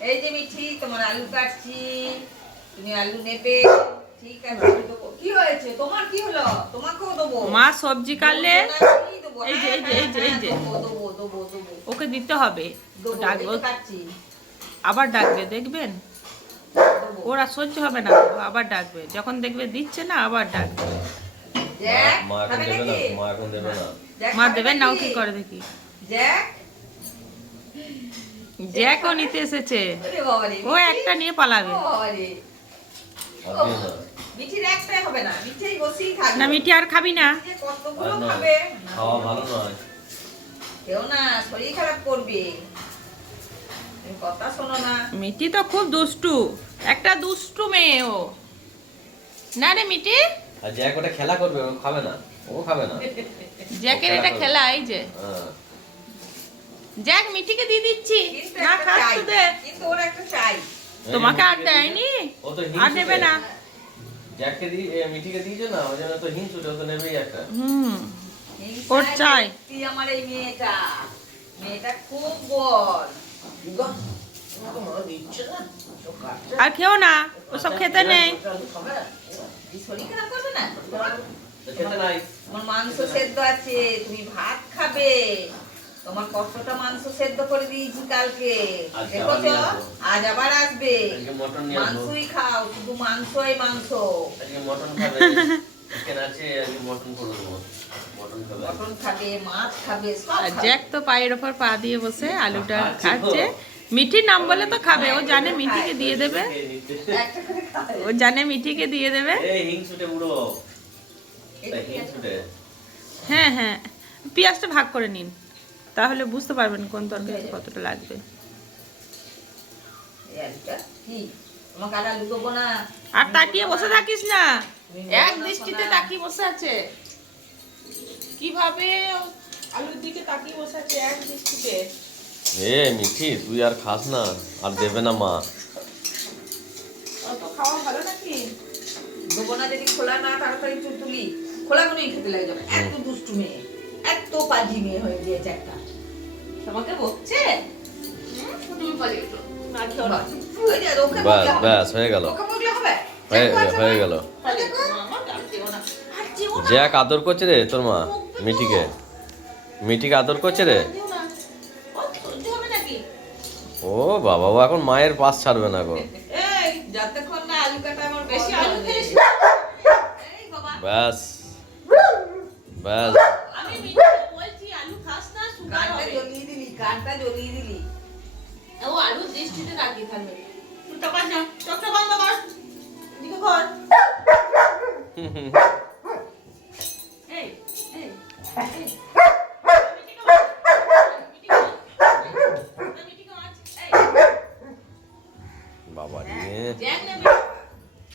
এই যে মিঠি তোমার আলু কাটছি। তুমি আলু নেবে। ঠিক আছে কি হয়েছে? তোমার কি হলো? তোমাকেও দেবো। মা সবজি কাটলে এই যে, হ্যাঁ, এই যে, এই যে, এই যে। হ্যাঁ, দেবো। ওকে দিতে হবে। ডাকবে। আবার ডাকবে দেখবেন? ওরা সহ্য হবে না। আবার ডাকবে। যখন দেখবে দিচ্ছে না আবার ডাকবে। মা দেবেন না ও? কি করে দেখি? জ্যাক জ্যাকও নিতে এসেছে। ও একটা নিয়ে পালাবে। না মিঠি আর খাবি না। যে কতগুলো আর না, খাবে খাওয়া ভালো নয়। কেউ না শরীর খারাপ করবে। কথা শোনো না। মিঠি তো খুব দুষ্টু। একটা দুষ্টু মেয়ে ও। না রে আর জ্যাক ওটা খেলা করবে ও খাবে না। ও খাবে না। জ্যাকের এটা খেলা এই যে। হ্যাঁ। জ্যাক মিঠিকে দিয়ে দিচ্ছি। না খাস তো দে কিন্তু ওর একটা চাই। তোমাকে আর দেয়নি? ও তো আর দেবে না। জ্যাককে দি মিঠিকে দিয়েছ না? ওই জন্য তো হিংসুটে ও তো নেবেই একটা। হুম। ওর চাই। ভর্তি আমার এই মেয়েটা। মেয়েটা খুব বল আর খেও না। ওসব খেতে নেই। এই শরীর খারাপ করবে না? তো খেতে নাই। তোমার মাংস সেদ্ধ আছে তুমি ভাত খাবে। তোমার কতটা মাংস সেদ্ধ করে দিয়েছি কালকে। দেখো আবার আজ আবার আসবে। মাংসই খাও শুধু মাংসই মাংস। আজকে মটন খাবে। চিকেন আছে আজকে মটন করে দেবো। মটন খাবে। মটন খাবে মাছ খাবে সব আর খাবে। জ্যাক তো পায়ের ওপর পা দিয়ে বসে আলুটা খাচ্ছে। তো। মিঠির নাম বলে তো খাবে ও জানে মিঠিকে দিয়ে দেবে। খেয়ে নিতে। একটা করে খাবে। ও জানে মিঠিকে দিয়ে দেবে। হ্যাঁ হ্যাঁ। পেঁয়াজটা ভাগ করে নিন। তাহলে বুঝতে পারবেন কোন তরকারি কতটা লাগবে। আর তাকিয়ে বসে থাকিস না। এক দৃষ্টিতে তাকিয়ে বসে আছে। কীভাবে আলুর দিকে তাকিয়ে বসে আছে এক দৃষ্টিতে? এ মিঠি তুই আর খাস না। আর দেবে না মা। অত খাওয়া ভালো নাকি? দেবো না যদি খোলা না তাড়াতাড়ি তুলি। খোলা কোনোই খেতে লাগে যাবে। এত দুষ্টু মেয়ে পাজি মেয়ে হয়ে গিয়েছে একটা। তোমাকে বকছে? ব্যাস ব্যাস হয়ে গেল। হয়ে হয়ে? গেল। জ্যাক আদর করছে রে তোর মা মিঠিকে। মিঠিকে আদর করছে রে। ও বাবা ও এখন মায়ের পাশ ছাড়বে না গো। এই যতক্ষণ না আলু কাটা আমার বেশি বন্ধ আলু হবে। খেলে এই বাবা ব্যাস ব্যাস আমি মিঠিকে বলছি আলু খাস না সুগার কানটা হবে জ্বলিয়ে দিলি কানটা জ্বলিয়ে দিলি। ও আলুর দৃষ্টিতে রাখি থাকবে। তুই পাস না চোখটা বন্ধ কর। এদিকে কর।